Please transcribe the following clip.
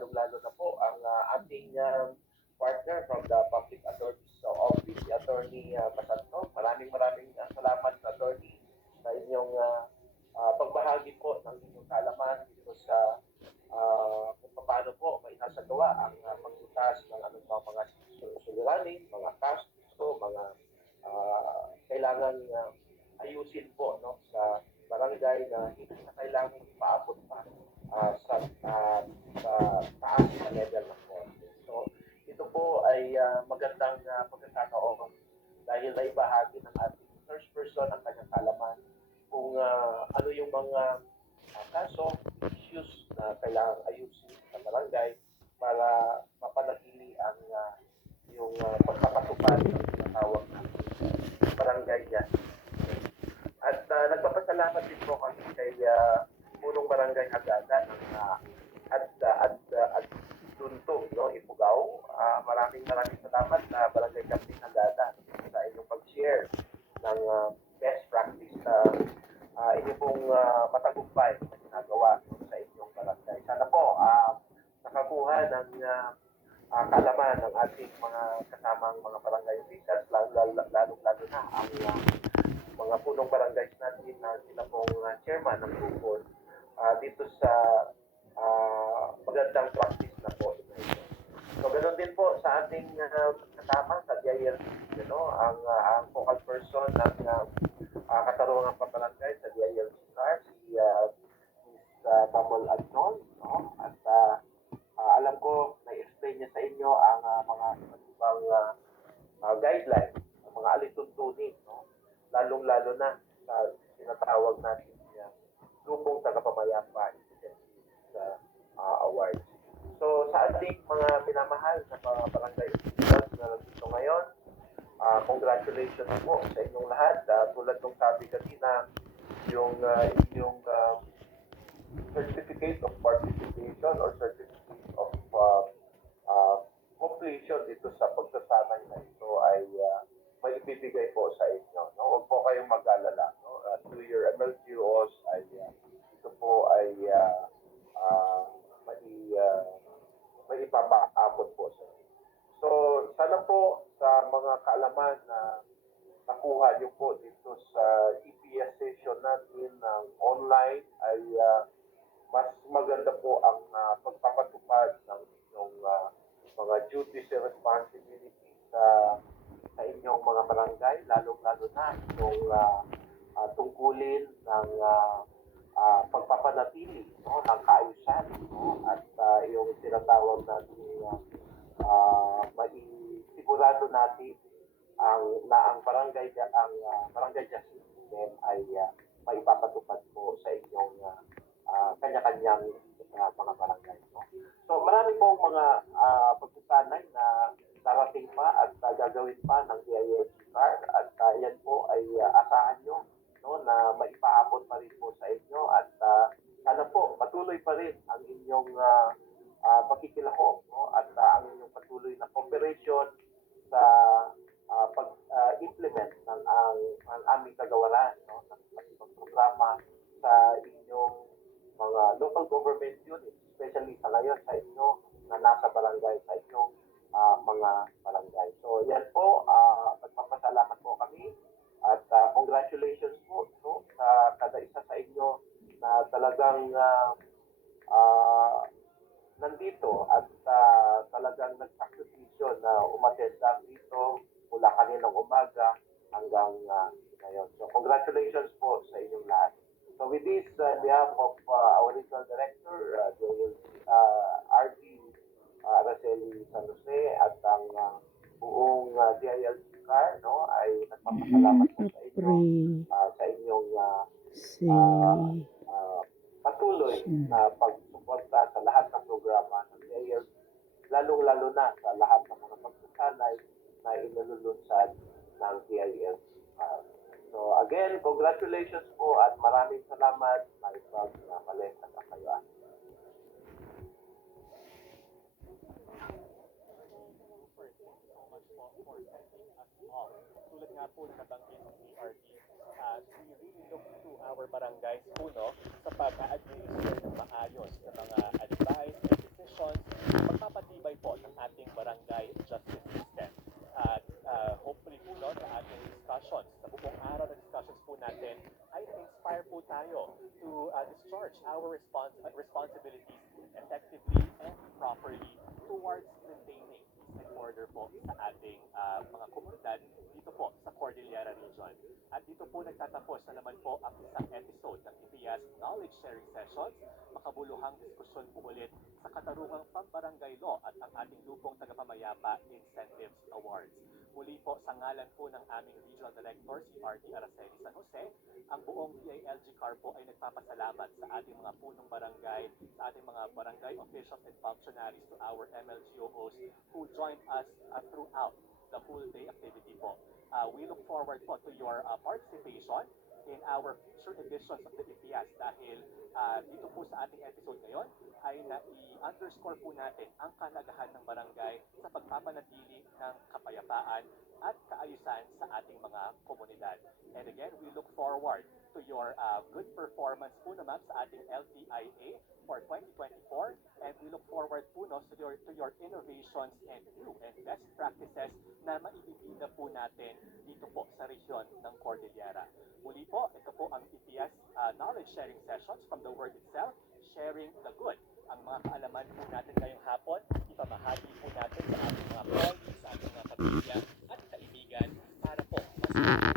lalong-lalo na po ang ating partner from the Public Attorney's Office, si Attorney Basanto. Maraming salamat, Attorney, sa inyong pagbahagi po ng inyong kaalaman dito sa kung paano po may nasagawa ang pagbutas ng anumang mga suliranin, mga kaso, mga kailangan ayusin po, no, sa barangay na hindi na kailangan ipaabot pa sa taas na level ng korte. So, ito po ay magandang pagkakataon dahil naibahagi ng ating first person ang kanyang kalaman kung ano yung mga kaso, issues na kailangan ayusin sa barangay para mapanatili ang yung pagpapatupad ng tinatawag na barangay yan. At nagpapasalamat din po kami kay punong barangay Hagada ng at Dunto, no, Ifugao. Maraming salamat na barangay Captain Hagada sa inyong pag-share ng best practice na inyo pong matagumpay na ginagawa sa inyong barangay. Sana po nakakuha ng kaalaman ng ating mga kasamang mga barangay officials, lalo na ang mga punong barangays natin na sila pong chairman ng grupo dito sa magandang practice na po ito. So, ganoon din po sa ating kasama sa DILG, ang focal person ng katarungang pabarangay sa DILG CAR, si Tamol Adnon, no? At alam ko, na-explain niya sa inyo ang mga ibang guidelines, mga alituntunin, no? Lalong-lalo na sa sinatawag natin grupong tagapamayapa sa awards. So, sa ating mga pinamahal na mga barangay officials na nandito ngayon, congratulations po sa inyong lahat. Tulad ng sabi kanina, yung certificate of participation or certificate of completion dito sa pagsasanay na ito ay may ibibigay po sa inyo. No? Huwag po kayong mag-alala. No? 2-year MLGOs ay ito po ay may ipapaabot po sa inyo. So, sana po sa mga kaalaman na nakuha niyo po dito sa EPS session natin ng online ay mas maganda po ang pagpapatupad ng inyong mga duties and responsibilities sa inyong mga barangay, lalo-lalo na itong tungkulin ng pagpapanatili, no, ng kaayusan, no, at yung tinatawag natin maisigurado natin ang barangay justice system ay maipapatupad po sa inyong kanya-kanyang mga barangay. No? So marami pong mga pagsasanay na darating pa at gagawin pa ng DILG CAR at yan po ay asahan nyo, no, na maipaabot pa rin po sa inyo at sana po patuloy pa rin ang inyong pakikilahok, no, at ang inyong patuloy na cooperation sa pag-implement ng ang aming kagawaran, no, ng programa sa inyong mga local government units, especially sa ngayon sa inyo na nasa barangay, sa inyong mga barangay. So yan po, nagpapasalamat po kami at congratulations po, no, sa kada isa sa inyo na talagang nandito at talagang nagsakripisyo na umatenda dito mula kaninang umaga hanggang ngayon. So congratulations po sa inyong lahat. So with this, on behalf of our regional director, RD Araceli San Jose at ang buong DILG CAR, no, ay nagpapasalamat po sa inyo sa inyong patuloy na pagsuporta sa lahat ng programa ng DILG, lalong-lalo na sa lahat ng mga pagsasanay na inalulunsad ng DILG CAR. So again, congratulations po at maraming salamat. May pagmamalit at akayuan. Tulad nga po na nabanggit ng PRD, we really look to our barangays po, no, sa pag-a-administer ng maayos ng mga advice and decisions discharge our responsibilities effectively and properly towards maintaining peace and order po sa ating mga komunidad dito po sa Cordillera Region. At dito po nagtatapos na naman po ang isang episode ng IPIAS Knowledge Sharing Sessions, makabuluhang diskusyon po ulit sa katarungang pambarangay law at ang ating lupong tagapamayapa Incentives Awards. Muli po sa ngalan po ng aming Regional Director, si RD Araceli San Jose, ang buong PILG CAR po ay nagpapasalamat sa ating mga punong barangay, sa ating mga barangay officials and functionaries, to our MLGOs who joined us throughout the full day activity po. We look forward po to your participation in our future editions of the IPIAS dahil dito po sa ating episode ngayon ay na-underscore po natin ang kanagahan ng barangay sa pagpapanatili ng kapayapaan at kaayusan sa ating mga komunidad. And again, we look forward to your good performance po naman sa ating LTIA for 2024, and we look forward po no, to your innovations and new and best practices na maibibida po natin dito po sa region ng Cordillera. Muli po, ito po ang IPIAS Knowledge Sharing Sessions from the word itself, sharing the good. Ang mga kaalaman po natin ngayong hapon, ipamahagi po natin sa ating mga colleagues, sa ating mga kapamilya at kaibigan para po mas